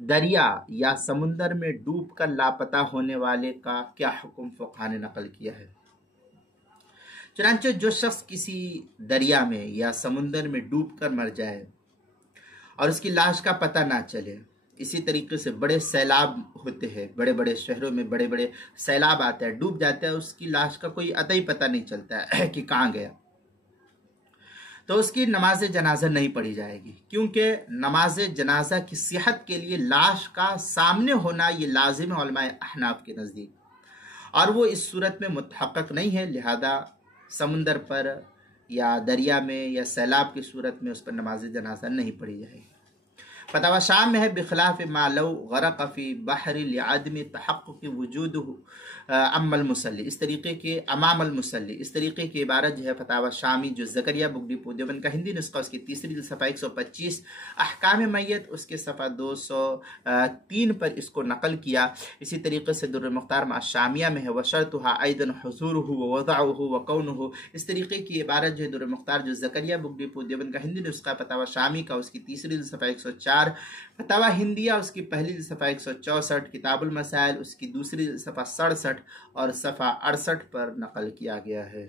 دریا یا سمندر میں ڈوب کر لاپتہ ہونے والے کا کیا حکم فقہ نے نقل کیا ہے؟ چنانچہ جو شخص کسی دریا میں یا سمندر میں ڈوب کر مر جائے اور اس کی لاش کا پتہ نہ چلے، اسی طریقے سے بڑے سیلاب ہوتے ہیں، بڑے بڑے شہروں میں بڑے بڑے سیلاب آتا ہے، ڈوب جاتا ہے، اس کی لاش کا کوئی عطئی پتہ نہیں چلتا ہے کہ کہاں گیا، تو اس کی نماز جنازہ نہیں پڑھی جائے گی، کیونکہ نماز جنازہ کی صحت کے لیے لاش کا سامنے ہونا یہ لازم ہے علماء احناف کے نزدیک، اور وہ اس صورت میں متحقق نہیں ہے، لہذا سمندر پر یا دریا میں یا سیلاب کی صورت میں اس پر نماز جنازہ نہیں پڑھی جائے گی۔ فتاوی شام میں ہے بخلاف ما لو غرق فی بحر لعدم تحقق وجودہ ام المصلی، اس طریقے کے امام المصلی، اس طریقے کی عبارت جو ہے فتاوی شامی جو زکریا بگٹی دیوبند کا ہندی نسخہ، اس کی تیسری جلد صفحہ 125 احکام میت اس کے صفحہ 203 پر اس کو نقل کیا۔ اسی طریقے سے در المختار مع الشامیہ میں ہے وشرطها ایضا حضورہ ووضعہ وکونہ، اس طریقے کی عبارت جو ہے در المختار جو زکریا بگٹی دیوبند کا ہندی نسخہ فتاوی شامی کا اس کی تیسری جلد صفحہ 104، فتاوی ہندیہ اس کی پہلی جلد صفحہ 164، کتاب المسائل اس کی دوسری جلد صفحہ 67 اور صفحہ 68 پر نقل کیا گیا ہے۔